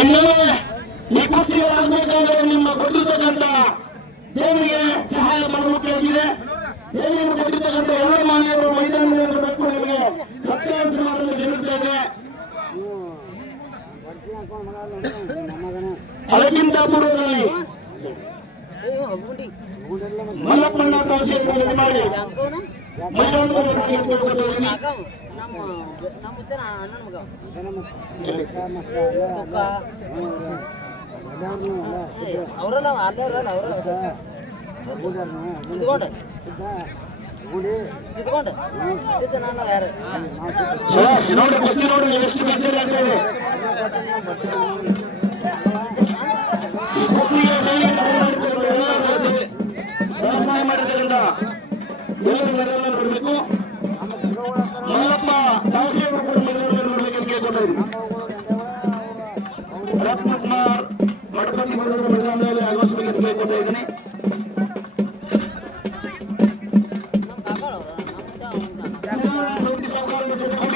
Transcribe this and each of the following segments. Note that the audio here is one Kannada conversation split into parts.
ಇನ್ನೊಮ್ಮೆ ಈ ಕುಸ್ತಿ ಆಗ್ಬೇಕಂದ್ರೆ ನಿಮ್ಮ ಕೊಟ್ಟಿರ್ತಕ್ಕಂಥ ದೇವರಿಗೆ ಸಹಾಯ ಮಾಡಬೇಕಾಗಿದೆ. ದೇವಿಯನ್ನು ಕೊಟ್ಟಿರ್ತಕ್ಕಂಥ ಎಲ್ಲ ಮಾನ್ಯರು ಮೈದಾನದಲ್ಲಿ ಬೇಕು ನಿಮಗೆ ಸತ್ಯಾಸ ಮಾಡಲು ಜರುಗುತ್ತೇವೆ. ಅದಕ್ಕಿಂತ ಪೂರ್ವದಲ್ಲಿ ಮಲ್ಲಪ್ಪಣ್ಣ ತಹಸೀಲ್ದಾರ್ ಮಾಡಿ ನೋಡಿ ಕುಸ್ತಿ ನೋಡಿ ಎಷ್ಟು ಮೆಸೇಜ್ ಆಗ್ತದೆ. ಈ ಕುಸ್ತಿಗೆ ವ್ಯವಸಾಯ ಮಾಡಿದ್ರಿಂದ ಎಲ್ಲರೂ ಮೆಡಲ್ ಕೊಡಬೇಕು. ಮಲ್ಲಪ್ಪ ತಹಸೀಲ್ದಾರ್ ಕೂಡ ಮೆಡಲ್ ನೋಡ್ಬೇಕಂತ ಕೇಳ್ಕೊಳ್ತಾ ರತ್ನಕುಮಾರ್ ಮಠಪತಿ ಮೇಲೆ ಆಗಮಿಸಬೇಕಂತ ಕೇಳ್ಕೊಳ್ತಾ ಇದ್ದೀನಿ.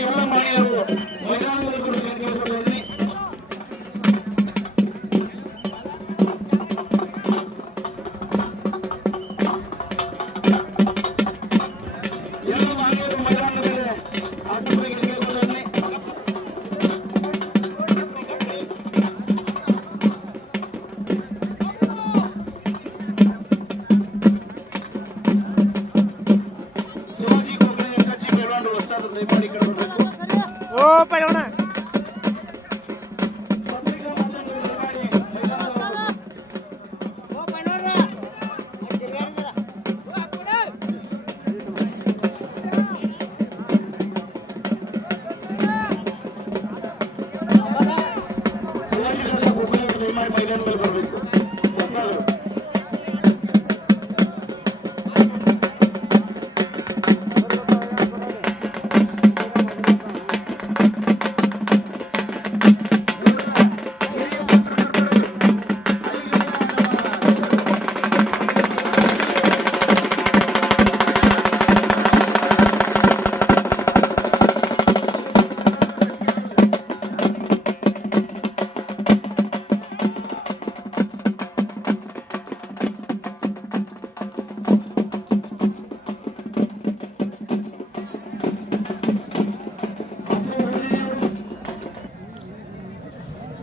ಎಲ್ಲ ಮಾಡಿದರು ಮೈದಾನದಲ್ಲಿ ಕೊಡಬೇಕಂತ ಕೇಳ್ಕೊಳ್ತಾ ಇದ್ದೀನಿ.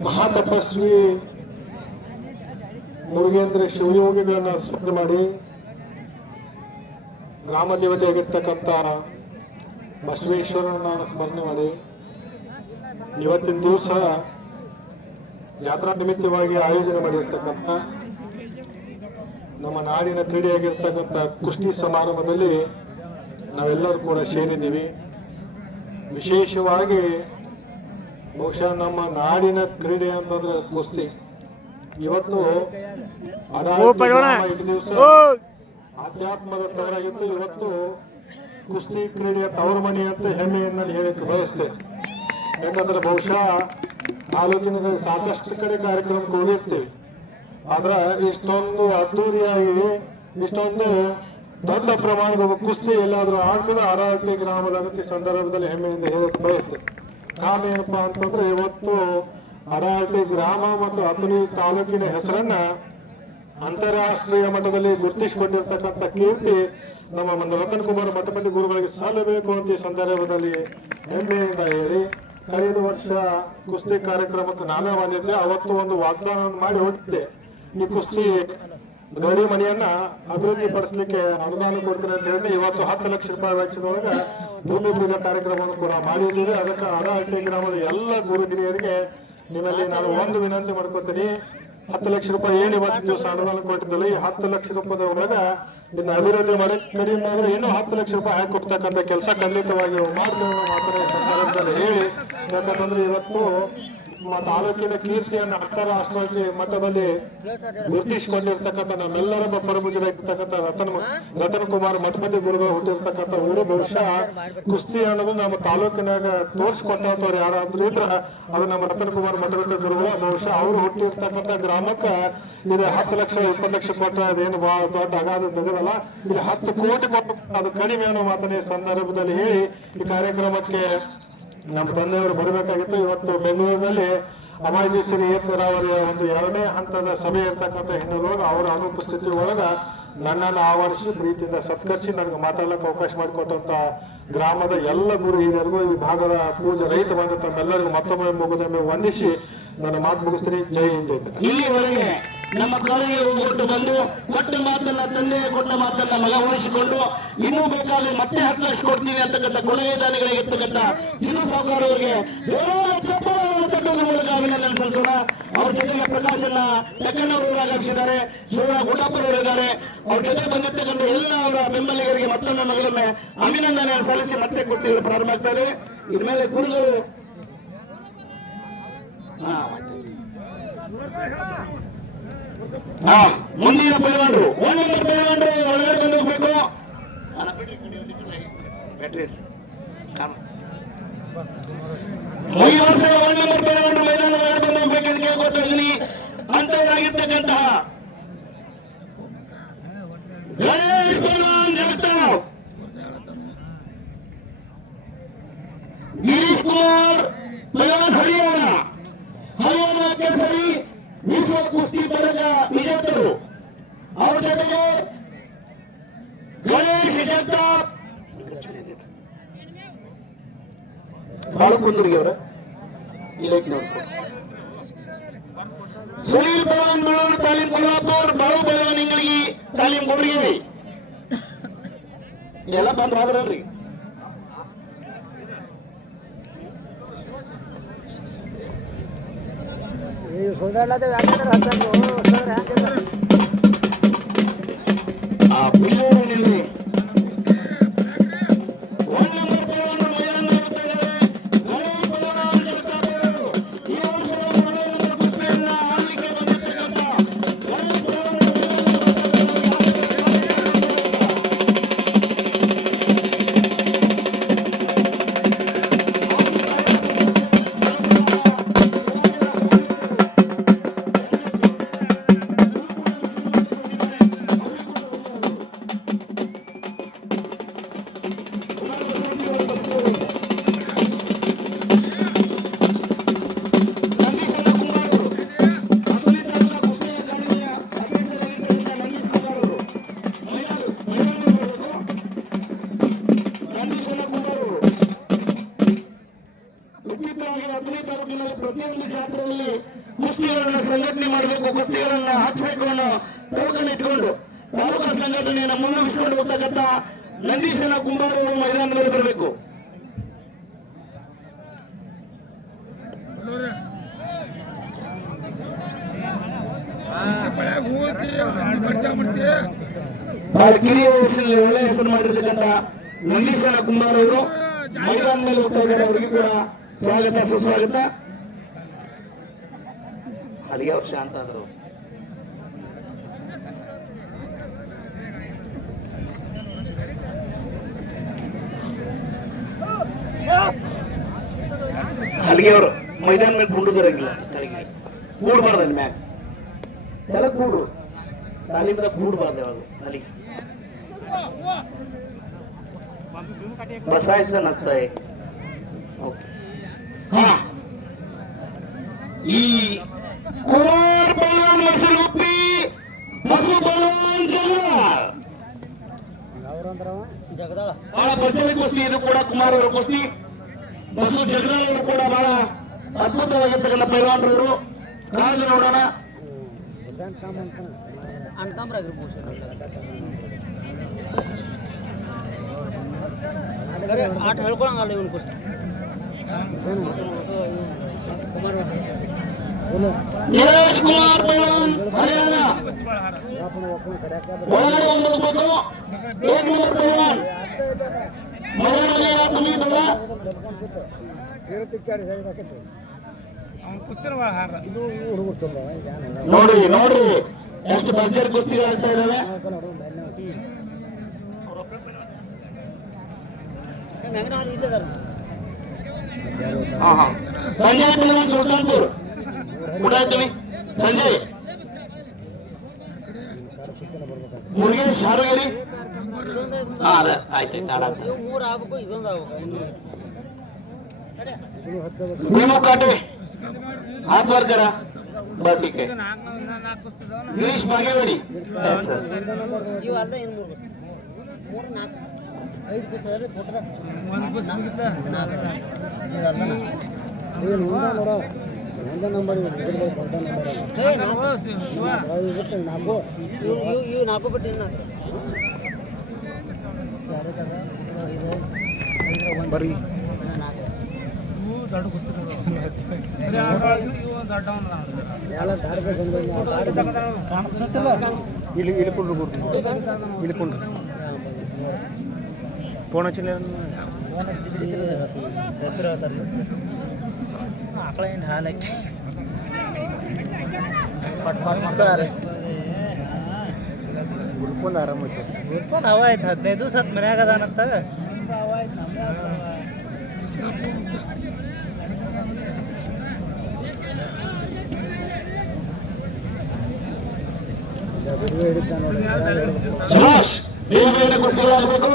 ಮಹಾತಪಸ್ವಿ ಮುರುಗೇಂದ್ರ ಶಿವಯೋಗಿಗಳನ್ನ ಸ್ಮರಣೆ ಮಾಡಿ ಗ್ರಾಮ ದೇವತೆಯಾಗಿರ್ತಕ್ಕಂಥ ಬಸವೇಶ್ವರನ ಸ್ಮರಣೆ ಮಾಡಿ ಇವತ್ತಿನ ದಿವಸ ಜಾತ್ರಾ ನಿಮಿತ್ತವಾಗಿ ಆಯೋಜನೆ ಮಾಡಿರ್ತಕ್ಕಂಥ ನಮ್ಮ ನಾಡಿನ ಕ್ರೀಡೆಯಾಗಿರ್ತಕ್ಕಂಥ ಕುಸ್ತಿ ಸಮಾರಂಭದಲ್ಲಿ ನಾವೆಲ್ಲರೂ ಕೂಡ ಸೇರಿದ್ದೀವಿ. ವಿಶೇಷವಾಗಿ ಬಹುಶಃ ನಮ್ಮ ನಾಡಿನ ಕ್ರೀಡೆ ಅಂತಂದ್ರೆ ಕುಸ್ತಿ. ಇವತ್ತು ಇಷ್ಟು ದಿವಸ ಆಧ್ಯಾತ್ಮದ ತವರಾಗಿತ್ತು, ಇವತ್ತು ಕುಸ್ತಿ ಕ್ರೀಡೆಯ ತವರ ಮನೆ ಅಂತ ಹೆಮ್ಮೆಯನ್ನು ಹೇಳಕ್ಕೆ ಬಯಸ್ತೇವೆ. ಯಾಕಂದ್ರೆ ಬಹುಶಃ ತಾಲೂಕಿನ ಸಾಕಷ್ಟು ಕಡೆ ಕಾರ್ಯಕ್ರಮಕ್ಕೆ ಹೋಗಿರ್ತೀವಿ, ಆದ್ರೆ ಇಷ್ಟೊಂದು ಅದ್ದೂರಿಯಾಗಿ ಇಷ್ಟೊಂದು ದೊಡ್ಡ ಪ್ರಮಾಣದ ಕುಸ್ತಿ ಎಲ್ಲಾದ್ರೂ ಆಗ್ತದೆ ಅರಾವತಿ ಗ್ರಾಮದ ಸಂದರ್ಭದಲ್ಲಿ ಹೆಮ್ಮೆಯಿಂದ ಹೇಳಕ್ಕೆ ಬಯಸ್ತೇವೆ. ಕಾರಣ ಏನಪ್ಪಾ ಅಂತಂದ್ರೆ ಇವತ್ತು ಅರಾವತಿ ಗ್ರಾಮ ಮತ್ತು ಅಥಣಿ ತಾಲೂಕಿನ ಹೆಸರನ್ನ ಅಂತಾರಾಷ್ಟ್ರೀಯ ಮಟ್ಟದಲ್ಲಿ ಗುರುತಿಸಿಕೊಂಡಿರ್ತಕ್ಕಂಥ ಕೀರ್ತಿ ನಮ್ಮ ರತನಕುಮಾರ್ ಮಠಪತಿ ಗುರುಗಳಿಗೆ ಸಲ್ಲಬೇಕು ಅಂತ ಈ ಸಂದರ್ಭದಲ್ಲಿ ಹೆಮ್ಮೆಯಿಂದ ಹೇಳಿ, ಕಳೆದ ವರ್ಷ ಕುಸ್ತಿ ಕಾರ್ಯಕ್ರಮಕ್ಕೆ ನಾನೇ ಬಂದಿದ್ದೆ. ಅವತ್ತು ಒಂದು ವಾಗ್ದಾನ ಮಾಡಿ ಹೋಗಿದ್ದೆ, ಈ ಕುಸ್ತಿ ಗಡಿ ಮನೆಯನ್ನ ಅಭಿವೃದ್ಧಿ ಪಡಿಸಲಿಕ್ಕೆ ಅನುದಾನ ಕೊಡ್ತೀನಿ ಅಂತ ಹೇಳಿ ಇವತ್ತು 10 ಲಕ್ಷ ರೂಪಾಯಿ ವೆಚ್ಚದೊಳಗೆ ಭೂಮಿ ಪೂಜೆ ಕಾರ್ಯಕ್ರಮವನ್ನು ಕೂಡ ಮಾಡಿದ್ದೀವಿ. ಅದಕ್ಕೆ ಅರಾವತಿ ಗ್ರಾಮದ ಎಲ್ಲ ಗುರು ಹಿರಿಯರಿಗೆ ನಿಮ್ಮಲ್ಲಿ ನಾನು ಒಂದು ವಿನಂತಿ ಮಾಡ್ಕೊತೀನಿ, 10 ಲಕ್ಷ ರೂಪಾಯಿ ಏನು ಇವತ್ತು ದಿವಸ ಅನುದಾನ ಕೊಟ್ಟಿದ್ದಲ್ಲ, ಈ 10 ಲಕ್ಷ ರೂಪಾಯಿ ಒಳಗೆ ಇನ್ನು ಅಭಿವೃದ್ಧಿ ಮಾಡಕ್ಕೆ ಕಡಿಮೆ ಆದ್ರೆ ಇನ್ನೂ 10 ಲಕ್ಷ ರೂಪಾಯಿ ಹಾಕಿ ಕೊಡ್ತಕ್ಕಂಥ ಕೆಲಸ ಖಂಡಿತವಾಗಿ ಮಾಡ್ತೇವೆ ಮಾತ್ರ ಸಂದರ್ಭದಲ್ಲಿ ಹೇಳಿ. ಯಾಕಂತಂದ್ರೆ ಇವತ್ತು ತಾಲೂಕಿನ ಕೀರ್ತಿಯನ್ನು ಅಂತಾರಾಷ್ಟ್ರೀಯ ಮಟ್ಟದಲ್ಲಿ ಗುರುತಿಸಿಕೊಂಡಿರ್ತಕ್ಕಂಥ ನಮ್ಮೆಲ್ಲರ ಪರಭುಜರಾಗಿರ್ತಕ್ಕಂಥ ರತನಕುಮಾರ್ ಮಠಪತಿ ಗುರುಗಳು ಹುಟ್ಟಿರ್ತಕ್ಕಂಥ ಊರು. ಬಹುಶಃ ಕುಸ್ತಿ ಅನ್ನೋದು ನಮ್ಮ ತಾಲೂಕಿನಾಗ ತೋರಿಸ್ಕೊಟ್ಟವ್ರು ಯಾರಾದ್ರೂ ಇದ್ರ ಅದು ನಮ್ಮ ರತನಕುಮಾರ್ ಮಠಪತಿ ಗುರುಗಳು. ಬಹುಶಃ ಅವರು ಹುಟ್ಟಿರ್ತಕ್ಕಂಥ ಗ್ರಾಮಕ್ಕೆ ಇದು 10 ಲಕ್ಷ 20 ಲಕ್ಷ ಕೊಟ್ಟರೆ ಅದೇನು ಬಹಳ ದೊಡ್ಡ ಅಗಾಧ ತೆಗೆದಲ್ಲ, ಇಲ್ಲಿ 10 ಕೋಟಿ ಕೊಟ್ಟು ಅದು ಕಡಿಮೆ ಅನ್ನೋ ಮಾತನ್ನ ಸಂದರ್ಭದಲ್ಲಿ ಹೇಳಿ ಈ ಕಾರ್ಯಕ್ರಮಕ್ಕೆ ನಮ್ಮ ತಂದೆಯವರು ಬರಬೇಕಾಗಿತ್ತು. ಇವತ್ತು ಬೆಂಗಳೂರಿನಲ್ಲಿ ಅಮಾಯೇಶ್ವರಿ ಏಕರಾವರಿಯ ಒಂದು 2ನೇ ಹಂತದ ಸಭೆ ಇರ್ತಕ್ಕಂಥ ಹಿನ್ನೆಲೆಯೊಳಗೆ ಅವರ ಅನುಪಸ್ಥಿತಿ ಒಳಗ ನನ್ನನ್ನು ಆವರಿಸಿ ಪ್ರೀತಿಯಿಂದ ಸತ್ಕರಿಸಿ ನನಗೆ ಮಾತಾಡಲಿಕ್ಕೆ ಅವಕಾಶ ಮಾಡಿಕೊಟ್ಟಂತ ಗ್ರಾಮದ ಎಲ್ಲ ಗುರು ಹಿರಿಯರಿಗೂ ಈ ಭಾಗದ ಪೂಜೆ ರೈತ ಬಂದ ತಮ್ಮೆಲ್ಲರಿಗೂ ಮತ್ತೊಮ್ಮೆ ಮುಗಿದೊಮ್ಮೆ ವಂದಿಸಿ ನನ್ನ ಮಾತು ಮುಗಿಸ್ತೀನಿ. ಜೈ ಹಿಂದ್. ಇಲ್ಲಿವರೆಗೆ ನಮ್ಮ ಕರೆಗೆ ಹೋಗ್ಬಿಟ್ಟು ಬಂದು ಕೊಟ್ಟ ಮಾತನ್ನ ತಂದೆ ಕೊಟ್ಟ ಮಾತನ್ನ ಮಗ ಉಳಿಸಿಕೊಂಡು ಇನ್ನೂ ಬೇಕಾದ್ರೆ ಮತ್ತೆ 10 ಲಕ್ಷ ಕೊಡ್ತೀನಿ ಅಂತಕ್ಕಂಥ ಕೊಡುಗೆ ದಾನಿಗಳಿಗೆ ಇರ್ತಕ್ಕಂಥ ಚಿನ್ನು ಸಾವುಕಾರ ಅವರಿಗೆ ಮೂಲಕ ಅಭಿನಂದನೆ ಸಲ್ಲಿಸೋಣ. ಅವ್ರ ಜೊತೆಗೆ ಪ್ರಕಾಶನ್ನ ಟಕ್ಕಣ್ಣವರು ಆಗಮಿಸಿದ್ದಾರೆ, ಸೂರ್ಯ ಗುಡ್ಡಪ್ಪನವರು ಇದ್ದಾರೆ. ಅವ್ರ ಜೊತೆ ಬಂದಿರ್ತಕ್ಕಂಥ ಎಲ್ಲ ಅವರ ಬೆಂಬಲಿಗರಿಗೆ ಮತ್ತೊಮ್ಮೆ ಮಗಳೊಮ್ಮೆ ಅಭಿನಂದನೆ ಸಲ್ಲಿಸಿ ಮತ್ತೆ ಕುಸ್ತಿಗಳು ಪ್ರಾರಂಭ ಆಗ್ತಾರೆ. ಇದ್ಮೇಲೆ ಗುರುಗಳು ಮುಂದಿನ ಪೈಲ್ವಾನರು 1 ನಂಬರ್ ಪೈಲ್ವಾನರು ಒಳಗಡೆ ಬಂದು ಹೋಗ್ಬೇಕು. ಈ ವರ್ಷ 1 ನಂಬರ್ ಪೈಲ್ವಾನರು ಮೈದಾನ ಒಳಗಡೆ ಬಂದು ಹೋಗ್ಬೇಕಂತ ಕೇಳ್ಕೊಳ್ತಾ ಇದ್ದೀನಿ. ಅಂತವರಾಗಿರ್ತಕ್ಕಂತಹ ಗಣೇಶ್ ಪೈಲ್ವಾನ್ ಜಗತಾವ್, ಗಿರೀಶ್ ಕುಮಾರ್ ಪೈಲ್ವಾನ್ ಹರಿಯಾಣ ಕೇಸರಿ ವಿಶ್ವ ಕುಸ್ತಿ ಪದಕ ವಿಜೇತರು. ಅವ್ರ ಜೊತೆಗೆ ಗಣೇಶ್ ಜಗತಾಪ್ ಬಾಳುಕುಂದ್ರಿಗೆ ಅವರ ಸುನೀಲ್ ಪೈಲ್ವಾನ್ ಬೆಳೂರು ತಾಲೀಮ್ ಕೊಲ್ಲಾಪುರ್, ಬಾಳು ಪೈಲ್ವಾನ್ ಇಂಗಳಗಿ ತಾಲೀಮ್ ಗೋರ್ಗಿರಿ ಎಲ್ಲ ಬಂದ್ ಆದ್ರಲ್ರಿ. ಬಿಲ್ಲೂರಿನಲ್ಲಿ 1 ನಂಬರ್ ಪೈಲ್ವಾನರು ಮೈದಾನ ನೋಡ್ತಾ ಇದ್ದಾರೆ. ಗಣೇಶ್ ಪೈಲ್ವಾನ್ ಜಗತಾಪ್ ಈ ವರ್ಷದ ಕುಸ್ತಿಯನ್ನ ಆಡಲಿಕ್ಕೆ ಬಂದಿರ್ತಕ್ಕಂಥ ಗಣೇಶ್ ಪ್ರತಿಯೊಂದು ಜಾತ್ರೆಯಲ್ಲಿ ಕುಸ್ತಿಗಳನ್ನ ಸಂಘಟನೆ ಮಾಡಬೇಕು, ಕುಸ್ತಿಗಳನ್ನ ಹಚ್ಚಬೇಕು ಅನ್ನೋ ಟೋಕನ್ ಇಟ್ಕೊಂಡು ತಾಲೂಕಾ ಸಂಘಟನೆಯನ್ನು ಮುನ್ನಡೆಸಿಕೊಂಡು ಹೋಗ್ತಕ್ಕಂಥ ನಂದೀಶನ ಕುಂಬಾರ ಅವರು ಮೈದಾನದಲ್ಲಿ ಬರಬೇಕು. ಬಹಳ ಕಿರಿಯ ವಯಸ್ಸಿನಲ್ಲಿ ಒಳ್ಳೆಯ ಹೆಸರು ಮಾಡಿರ್ತಕ್ಕಂಥ ನಂದೀಶನ ಕುಂಬಾರ ಅವರು ಮೈದಾನ ಮೇಲೆ ಹೋಗ್ತಾ ಇದ್ದಾರೆ. ಅವರಿಗೆ ಕೂಡ ಸ್ವಾಗತ ಸುಸ್ವಾಗತ. ಅಲ್ಲಿಗೆ ಅವ್ರು ಶಾಂತ ಆದರು. ಅಲ್ಲಿಗೆ ಅವರು ಮೈದಾನ ಮೇಲೆ ಕೂಡುದಿರಂಗಿಲ್ಲ, ತಲೆಗೆ ಕೂಡಬಾರ್ದಲ್ಲಿ ಮ್ಯಾಗ ತಲೆ ಕೂಡು ತಾಲೀಮದ ಕೂಡಬಾರ್ದು ಯಾವಾಗ ಅಲ್ಲಿಗೆ ಬಸಾಯಿಸ ನಗ್ತಾಯಿ. ಈ ಕುಮಾರ್ ಪೈಲ್ವಾನ್ ಮೈಸೂರುಪ್ಪಿ ಬಸು ಪೈಲ್ವಾನ್ ಜಗದಾಳ ಬಹಳ ಪ್ರಚಲಿತ ಕುಸ್ತಿ. ಇದು ಕೂಡ ಕುಮಾರ್ ಅವರ ಕುಸ್ತಿ. ಬಸು ಜಗದಾಳ ಅವರು ಕೂಡ ಬಹಳ ಅದ್ಭುತವಾಗಿರ್ತಕ್ಕಂಥ ಪೈಲ್ವಾನರು. ಕಾದು ನೋಡೋಣ. ಆಟ ಹೇಳ್ಕೊಳಂಗಲ್ಲ ಇವನು ಕುಸ್ತಿ. ನೀರಜ್ ಕುಮಾರ್ ಪೈಲ್ವಾನ್ ಹರಿಯಾಣ ಒಳಗಡೆ ಹೋಗ್ಬೇಕು. 1 ನಂಬರ್ ಪೈಲ್ವಾನ್ ನೋಡಿ ನೋಡಿ ಎಷ್ಟು ಭರ್ಜರಿ ಕುಸ್ತಿಗಳು ಆಗ್ತಾ ಇದ್ದಾವೆ. ಸಂಜಯ್ ಪೈಲ್ವಾನ್ ಸುಲ್ತಾನ್ಪುರ್ ಕೂಡ ಇದ್ದೀವಿ. ಸಂಜಯ್ ಮುರುಗೇಶ್ ಹಾರುಗೇರಿ. ಆಯ್ತಾಯ್ತು भीमू काटे हात वर करा. बर ठीक आहे. गिरीश बागेवाडी ಇವು ಅಲ್ಲ ಏನು ಮೂರು ಬಸ್ ಮೂರು ನಾಲ್ಕು 5 ಬಸ್ ಅದೇ ಫೋಟೋದ ಒಂದು ಬಸ್ ಮುಗಿತಾ ಏನು ನೋಡ ಒಂದ ನಂಬರ್ ಇದೆ ದೊಡ್ಡ ನಂಬರ್ ಏ ನಾಲ್ಕು ಇವು ನಾಲ್ಕು ಬಿಟ್ಟು ಇನ್ನು ಯಾರು ಕದ ಇದು ಬರಿ ನಾಲ್ಕು ಇವು ದೊಡ್ಡ ಪುಸ್ತಕ ಇವು ದೊಡ್ಡ ಎಲ್ಲ ದಾರಿಗೆ ಕಾಣ್ತಿಲ್ಲ ಇಲ್ಲಿ ಇಳ್ಕೊಂಡು ಇಳ್ಕೊಂಡು ಫೋನ್ ಹಚ್ಚಿಲ್ಲ ಹೆಸರು ಹೇಳ್ತಾರೆ ಆಕಳ ಏನು ಹಾಲು ನಮಸ್ಕಾರ ಉಳ್ಕೊಂಡು ಆರಾಮ ಉಳ್ಕೊಂಡು ಅವ ಆಯ್ತು 15 ದಿವಸ ಹತ್ತು ಮನ್ಯಾಗ ಅದಾನಂತ ಸುಭಾಷ್ ದೇವರನ್ನ ಕೊಟ್ಟಿರಬೇಕು.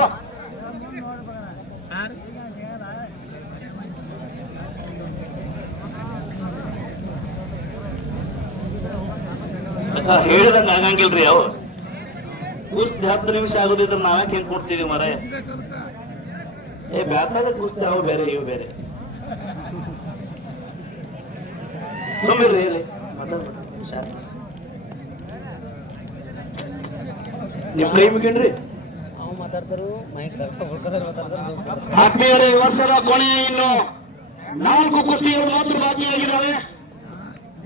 ಹೇಳಿದಂಗ ಆಗಂಗಿಲ್ರಿ ಅವು ಕುಸ್ತಿ 10 ನಿಮಿಷ ಆಗೋದಿದ್ರೆ ನಾವ್ಯಾಕೆ ಹೆಂಗ್ ಕೊಡ್ತೀವಿ ಮರ ಏ ಬ್ಯಾತಾಗ ಕುಸ್ತಿ ಅವು ಬೇರೆ ಇವು ಬೇರೆ ಸುಮ್ಮಿರ್ರಿ ಹೇಳಿ ನಿಮ್ ಕೈ ಮುಗಿನ್ರಿ ಅವು ಮಾತಾಡ್ತಾರು ಮೈಕ್ ಮಾತಾಡ್ತಾರೆ. ಆತ್ಮೀಯರೇ, ಈ ವರ್ಷದ ಕೊನೆಯ ಇನ್ನು 4 ಕುಸ್ತಿಗಳು ಮಾತ್ರ ಬಾಕಿಯಾಗಿದ್ದಾವೆ.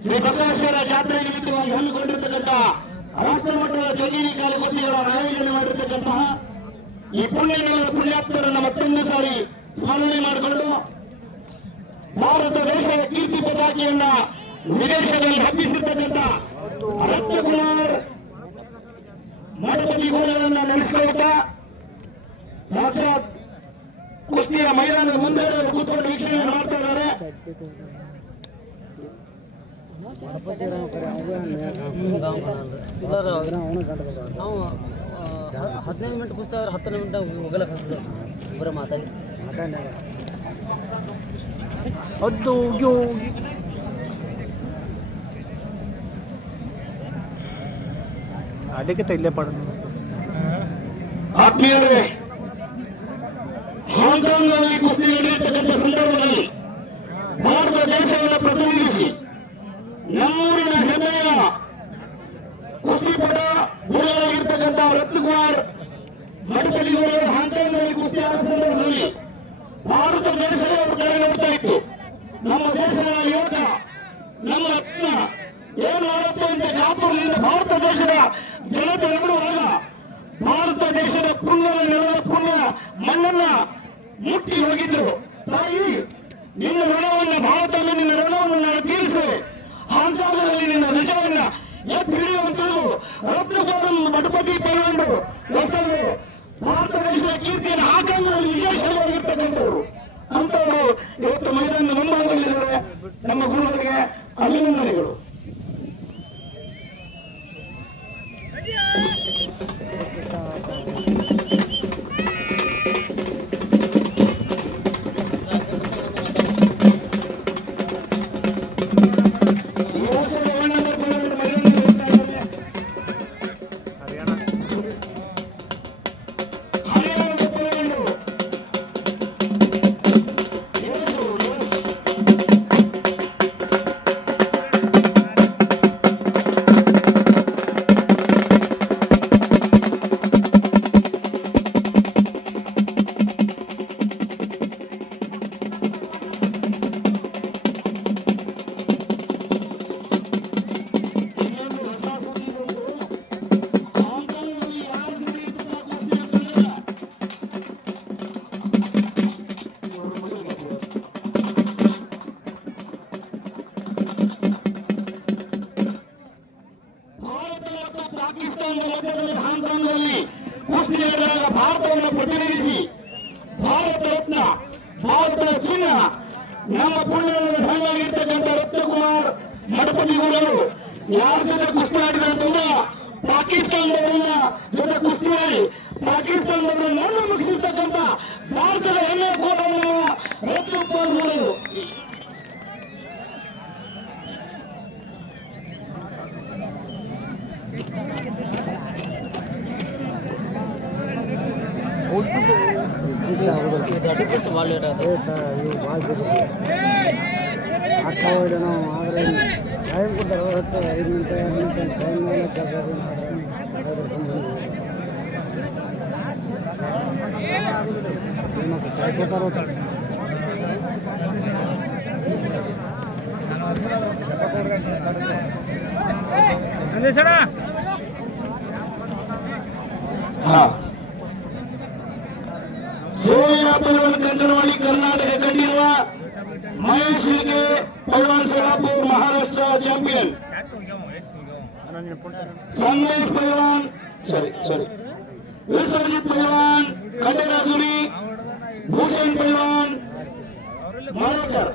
ಶ್ರೀ ಬಸವೇಶ್ವರ ಜಾತ್ರೆ ನಿಮಿತ್ತವಾಗಿ ಹಮ್ಮಿಕೊಂಡಿರ್ತಕ್ಕಂಥ ರಾಷ್ಟ್ರ ಮಟ್ಟದ ಜಗೀನಿ ಕಾಲು ಕುಸ್ತಿಗಳನ್ನು ಆಯೋಜನೆ ಮಾಡಿರ್ತಕ್ಕಂತಹ ಈ ಪುಣ್ಯಾತ್ಮರನ್ನ ಮತ್ತೊಂದು ಸಾರಿ ಸ್ಮರಣೆ ಮಾಡಿಕೊಂಡು ಭಾರತ ದೇಶದ ಕೀರ್ತಿ ಪತಾಕೆಯನ್ನ ವಿದೇಶದಲ್ಲಿ ಹಬ್ಬಿಸಿರ್ತಕ್ಕಂಥ ರತ್ನಕುಮಾರ್ ಮಠಪತಿ ಗೋಳನ್ನ ನಡೆಸಿಕೊಳ್ಳುತ್ತಾ ಸಾಕ್ಷಾತ್ ಕುಸ್ತಿಯ ಮೈದಾನದ ಮುಂದೆ ಕೂತ್ಕೊಂಡು ವೀಕ್ಷಣೆ ಮಾಡ್ತಾ ಇದ್ದಾರೆ. 15 ಮಿನಿಟ್ ಕುಸ್ತ 10 ಮಿನಿಟ್ ಹೋಗಲಕ್ಕ ಬರ ಮಾತಾಡಿ ಅದು ಅದಕ್ಕೆ ಇಲ್ಲೇ ಪಡ ಆತ್ಮೀಯರೇ, ಹಾಂಗ್ಕಾಂಗ್ನಲ್ಲಿ ಕುಸ್ತಿ ನಡೆಯತಕ್ಕಂಥ ಸಂದರ್ಭದಲ್ಲಿ ಭಾರತ ದೇಶವನ್ನು ಪ್ರತಿನಿಧಿಸಿ ನಮ್ಮೂರಿನ ಹೆಮ್ಮೆಯ ಕುಸ್ತಿಪಟ ಗುರುವಾಗಿರ್ತಕ್ಕಂಥ ರತ್ನಕುಮಾರ್ ಮಠಪತಿಗಳು ಹಾಂಗ್ಕಾಂಗ್ನಲ್ಲಿ ಕುಸ್ತಿ ಆದ ಸಂದರ್ಭದಲ್ಲಿ ಭಾರತ ದೇಶವೇ ಅವರು ಕೆಳಗೆ ಹೋಗ್ತಾ ಇತ್ತು. ನಮ್ಮ ದೇಶದ ಯುವಕ ನಮ್ಮ ರತ್ನ ಏನು ಮಾಡುತ್ತೆ ಅಂತ ಕಾಪುರದಿಂದ ಭಾರತ ದೇಶದ ಜನತೆ ನೋಡುವಾಗ ಭಾರತ ದೇಶದ ಪುಣ್ಯ ಮಣ್ಣನ್ನ ಮುಟ್ಟಿ ಹೋಗಿದ್ರು. ತಾಯಿ, ನಿನ್ನ ಋಣವನ್ನು ಭಾರತದಲ್ಲಿ ನಿನ್ನ ಋಣವನ್ನು ನಾನು ತೀರಿಸುವೆ, ಹಾಂಗ್ಕಾಂಗ್ನಲ್ಲಿ ನಿನ್ನ ನಿಜವನ್ನ ಎತ್ತು ಹಿಡಿಯುವಂತದ್ದು ರತ್ನಕುಮಾರ್ ಮಠಪತಿ ತಗೊಂಡು ಒತ್ತಲು ಭಾರತ ದೇಶದ ಕೀರ್ತಿಯನ್ನು ಹಾಂಗ್ಕಾಂಗ್ನಲ್ಲಿ ವಿಶೇಷವಾಗಿರ್ತಕ್ಕಂಥವ್ರು ಅಂತವರು ಇವತ್ತು ಮೈದಾನದ ಮುಂಭಾಗದಲ್ಲಿದ್ದಾರೆ. ನಮ್ಮ ಗುರುಗಳಿಗೆ ಅಭಿನಂದನೆಗಳು. ಹಾಂಗ್ಕಾಂಗ್ನಲ್ಲಿ ಕುಸ್ತಿ ನಡೆದಾಗ ಭಾರತವನ್ನು ಪ್ರತಿನಿಧಿಸಿ ಭಾರತ ರತ್ನ, ಭಾರತದ ಚಿನ್ನ, ನಮ್ಮ ಪುಣ್ಯವನ್ನು ಹೆಣ್ಣಾಗಿರ್ತಕ್ಕಂಥ ರತ್ನಕುಮಾರ್ ಮಠಪತಿಗಳು ಯಾರ ಜೊತೆ ಕುಸ್ತಿ ಆಡಿರೋದ್ರಿಂದ ಪಾಕಿಸ್ತಾನದವರನ್ನ ಜೊತೆ ಕುಸ್ತಿ ಆಡಿ ಪಾಕಿಸ್ತಾನದವರನ್ನ ಮುಗಿಸಿರ್ತಕ್ಕಂಥ ಭಾರತದ ಹೆಣ್ಣೆ ಕೂಡ ನಮ್ಮ ರತ್ನಕುಮಾರ್ ಆಗ್ತಾವೆ ನಾವು ಆದರೆ ಟೈಮ್ ಕೊಡ್ತಾರೆ 5 ನಿಮಿಷ 2 ನಿಮಿಷ ಟೈಮ್ ಮೇಲೆ ಕೆಲಸ ಸೋಯಾಪುರ ಕಂಕನವಾಡಿ ಕರ್ನಾಟಕ ಕಟ್ಟಿರುವ ಮಹೇಶ್ ಶಿರ್ಗೆ ಪೈಲ್ವಾನ್ ಸೋಲಾಪುರ್ ಮಹಾರಾಷ್ಟ್ರ ಚಾಂಪಿಯನ್ ಸಂದೇಶ್ ಪೈಲ್ವಾನ್ ವಿಶ್ವಜಿತ್ ಪೈಲ್ವಾನ್ ಖಂಡೇರಾಜುರಿ ಭೂಷಣ್ ಪೈಲ್ವಾನ್ ಮಾಲಕರ್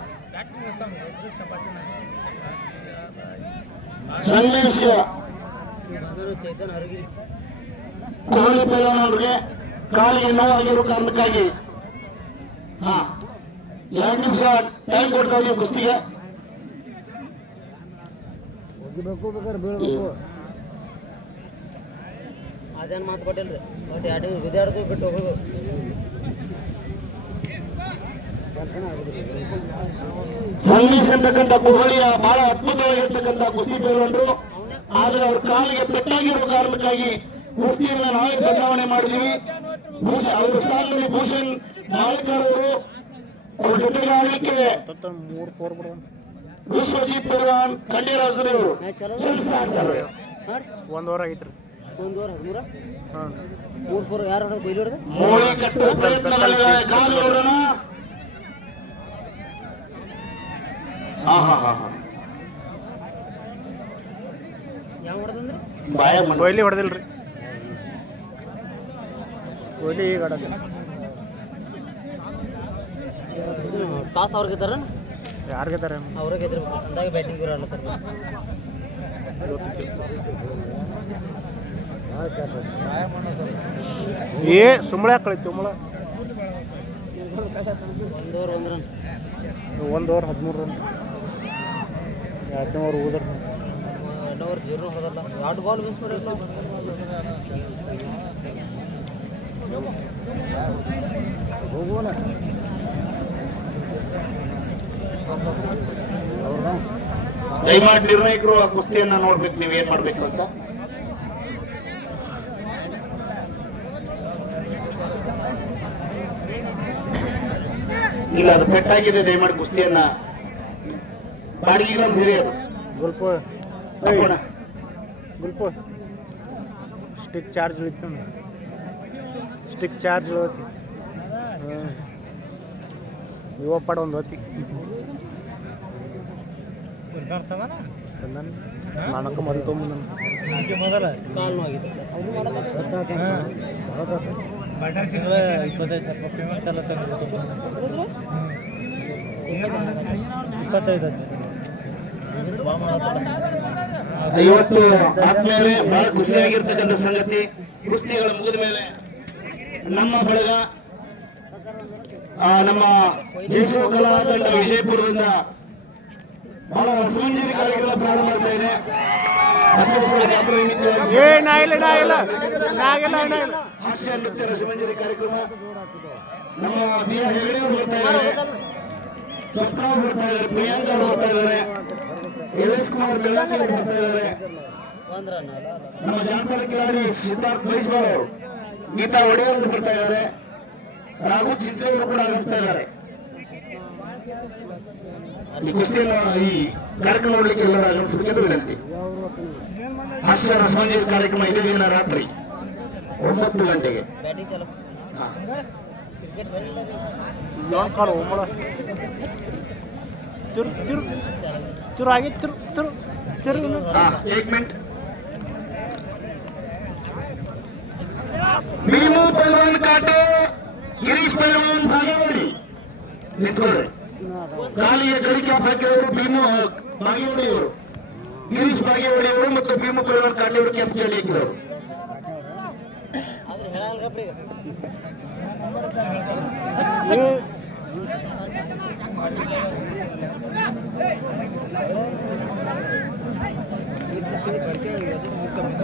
ಸಂದೇಶ್ ಕೊಹ್ಲಿ ಪೈಲ್ವಾನ್ ಅವರಿಗೆ ಕಾಲಿಗೆ ನೋವಾಗಿರೋ ಕಾರಣಕ್ಕಾಗಿ 2 ನಿಮಿಷ ಟೈಮ್ ಕೊಡ್ತಾ ಇದೀವಿ ಕುಸ್ತಿಗೆ. ಒಗಿಬೇಕು ಬೇಕಾದ್ರೆ ಬೀಳ್ಬೇಕು ಅದೇನು ಮಾತು ಕೊಟ್ಟಿಲ್ರಿ ಬಟ್ ಎರಡು ವಿದ್ಯಾರ್ಥಿ ಬಿಟ್ಟು ಹೋಗೋದು ಸಂದೇಶ್ ಅಂತಕ್ಕಂಥ ಕೊಹ್ಲಿಯ ಬಹಳ ಅದ್ಭುತವಾಗಿರ್ತಕ್ಕಂಥ ಕುಸ್ತಿ ಪೈಲ್ವಾನರು. ಆದ್ರೆ ಅವ್ರ ಕಾಲಿಗೆ ಪೆಟ್ಟಾಗಿರುವ ಕಾರಣಕ್ಕಾಗಿ ಕುಸ್ತಿಯನ್ನು ನಾವೇ ಬದಲಾವಣೆ ಮಾಡಿದ್ವಿ. ಅವ್ರ ಸ್ಥಾನದಲ್ಲಿ ಭೂಷಣ್ ಮಾಲಕರ್ ಅವರು, ಅವ್ರ ಜೊತೆಗೆ ಆಡಲಿಕ್ಕೆ ವಿಶ್ವಜಿತ್ ಪೈಲ್ವಾನ್ ಖಂಡೇರಾಜುರಿ ಅವರು ಸೇರಿಸ್ತಾ ಇದ್ದಾರೆ. 1 ಓವರ್ ಆಗೈತ್ರಿ 1 ಓವರ್ 13 3 4 ಯಾರು ಕೊಯ್ಲು ಹೊಡೆದ ಮೋಳಿ ಕಟ್ಟುವ ಪ್ರಯತ್ನದಲ್ಲಿದ್ದಾರೆ. ಕಾಲು ನೋಡೋಣ. ಯಾವ ಹೊಡೆದಂದ್ರೆ ಕೊಹ್ಲಿ ಹೊಡೆದಿಲ್ರಿ. ಕೊಹ್ಲಿ ಈಗ ಆಡೋದು ಟಾಸ್ ಅವ್ರು ಗೆದ್ದಾರ ಯಾರು ಗೆದ್ದಾರೆ ಅವ್ರೇ ಗೆದ್ದಿರ್ಬೇಕು ಅಂದಾಗ ಬ್ಯಾಟಿಂಗ್ ಇವ್ರು ಆಡ್ಲತ್ತಾರ. ಸುಮ್ಮಳೆ ಕಳಿತು 1 over 1 run 1 over 13 run 2 over ಹೋದ್ರ 2 ಓವರ್ 0 ಹೊಡೆದಲ್ಲ 2 ಬಾಲ್ ಮಿಸ್ ಮಾಡಿಲ್ಲ. ಹೋಗೋಣ ದಯಮಾಡಿ ನಿರ್ಣಾಯಕರು ಆ ಕುಸ್ತಿಯನ್ನ ನೋಡ್ಬೇಕು, ನೀವು ಏನ್ ಮಾಡ್ಬೇಕು ಅಂತ. ಇಲ್ಲ ಅದು ಪೆಟ್ಟಾಗಿದೆ, ದಯಮಾಡಿ ಕುಸ್ತಿಯನ್ನ ಬಾಡಿಗೆ ಹಿರಿಯರು ಗುಲ್ಪೋ ಸ್ಟಿಕ್ ಚಾರ್ಜ್ ಉಳಿತು ಸ್ಟಿಕ್ ಚಾರ್ಜ್ ಉಳತಿ ಇವ ಪಡ ಒಂದು ಹೊತ್ತಿ ನಾನಕ್ಕ ಮೊದಲು ತೊಗೊಂಡು ಮೊದಲ ಕಾಲು ಆಗಿದೆ 25 ಇವತ್ತು ಆದ್ಮೇಲೆ ಬಹಳ ಖುಷಿಯಾಗಿರ್ತಕ್ಕಂಥ ಸಂಗತಿ, ಕುಸ್ತಿಗಳು ಮುಗಿದ ಮೇಲೆ ನಮ್ಮ ಬಳಗ ನಮ್ಮ ಜೇಸು ಕಲಾ ತಂಡ ವಿಜಯಪುರದಿಂದ ಬಹಳ ಸುಮಂಜರಿ ಕಾರ್ಯಕ್ರಮ ಪ್ರಾರಂಭ ಮಾಡ್ತಾ ಇದೆ. ಹಾಸ್ಯ ನೃತ್ಯ ರಸಮಂಜರಿ ಕಾರ್ಯಕ್ರಮ ನಮ್ಮ ಬಿ ಆರ್ ಹೆಗಡೆ ಅವರು ಬರ್ತಾ ಇದ್ದಾರೆ, ಸ್ವಪ್ನ ಬರ್ತಾ ಇದ್ದಾರೆ, ಪ್ರಿಯಾಂಕಾ ಅವರು ಬರ್ತಾ ಇದ್ದಾರೆ, ಯಶ್ ಕುಮಾರ್ ಬೆಳ್ಳಾರಿ ಅವರು ಬರ್ತಾ ಇದ್ದಾರೆ, ನಮ್ಮ ಜಾನಪದ ಕಿಲಾಡಿ ಸಿದ್ಧಾರ್ಥ್ ಬೈಜ್ವಾಲ್ ಅವರು, ಗೀತಾ ಒಡೆಯರ್ ಅವರು ಬರ್ತಾ ಇದ್ದಾರೆ, ರಾಘು ಚಿಂಚೆ ಅವರು ಕೂಡ ಬರ್ತಾ ಇದ್ದಾರೆ. ಈ ಕುಸ್ತಿಯನ್ನು ಈ ಕಾರ್ಯಕ್ರಮ ನೋಡ್ಲಿಕ್ಕೆ ಎಲ್ಲರೂ ಆಗಮಿಸಬೇಕೆಂದು ವಿನಂತಿ. ಹಾಸ್ಯ ರಸಮಂಜರಿ ಕಾರ್ಯಕ್ರಮ ಇದೇ ದಿನ ರಾತ್ರಿ 9 ಗಂಟೆಗೆ. एक मिनट भीमू पहलवान काटे गिरीश पहलवान भागेवाड़ी निंತ್ಕೊಳ್ಳಿ. ಕಾಲಿಯ ಕಡಿಕೆ ಹಾಕಿದವರು ಭೀಮು ಭಾಗೇವಾಡಿಯವರು, ಗಿರೀಶ್ ಭಾಗೇವಾಡಿಯವರು ಮತ್ತು ಭೀಮು ಪಹಲವಾನ್ ಕಾಟೆಯವರು ಕೆಂಪು ಚಳಿ ಹಾಕಿದವರು.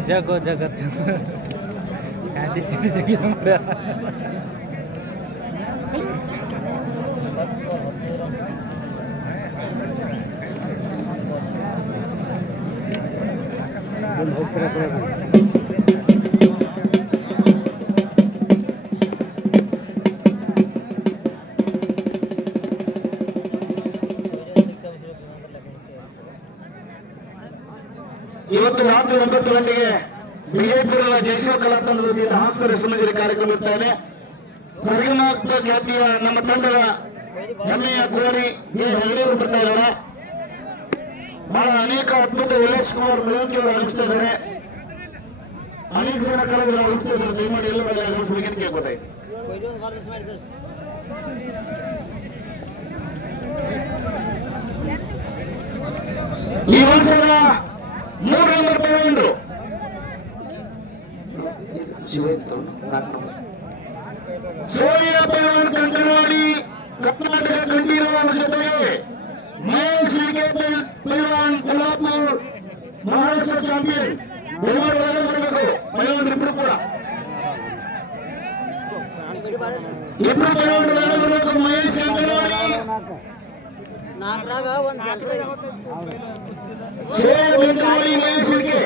जगो जगत ಇವತ್ತು ರಾತ್ರಿ 9 ಗಂಟೆಗೆ ವಿಜಯಪುರದ ಜಯಶಿವ ಕಲಾ ತಂಡದ ವತಿಯಿಂದ ಹಾಸ್ಪಿಟಲ್ ಸಮಾಜದ ಕಾರ್ಯಕ್ರಮ ಇರ್ತಾನೆ. ಸರ್ಗನಾಥ ಖ್ಯಾತಿಯ ನಮ್ಮ ತಂಡದ ಹೆಮ್ಮೆಯ ಕೋರಿ ಎಲ್ಲರೂ ಬರ್ತಾ ಇದ್ದಾರೆ. ಬಹಳ ಅನೇಕ ಅದ್ಭುತ ಉಲ್ಲೇಶ್ ಕುಮಾರ್ ಮೆಲೋಕಿ ಅವರು ಅನಿಸ್ತಾ ಇದ್ದಾರೆ. ಅನೇಕ ಜನ ಕಲಾವಿದರು ಅನಿಸ್ತಾ ಇದ್ದಾರೆ. ದಯಮಾಡಿ ಎಲ್ಲ ಅನಿಸ್ಬೇಕಂತ ಕೇಳ್ಬೋದಾಯ್ತು. ಈ ವರ್ಷದ 3 ನಂಬರ್ ಪೈಲ್ವಾನರು ಸೋನಿಯ ಪೈಲ್ವಾನ್ ಕಂಕಣವಾಡಿ ಕರ್ನಾಟಕ ಕಂಠೀರವರ ಜೊತೆಗೆ ಮಹೇಶ್ ಶಿರ್ಕೆ ಪೈಲ್ವಾನ್ ಕೊಲ್ಹಾಪುರ್ ಮಹಾರಾಷ್ಟ್ರ ಚಾಂಪಿಯನ್ ಪೈಲ್ವಾನರು ಇಬ್ಬರು ಕೂಡ ಇಬ್ಬರು ಪೈಲ್ವಾನರು ಬರಬೇಕು. ಮಹೇಶ್ ಕಂಕಣವಾಡಿ ನಾಲ್ಕರಾಗ ಒಂದು ಕೆಲಸ ಮಹೇಶ್ ಶಿರ್ಕೆ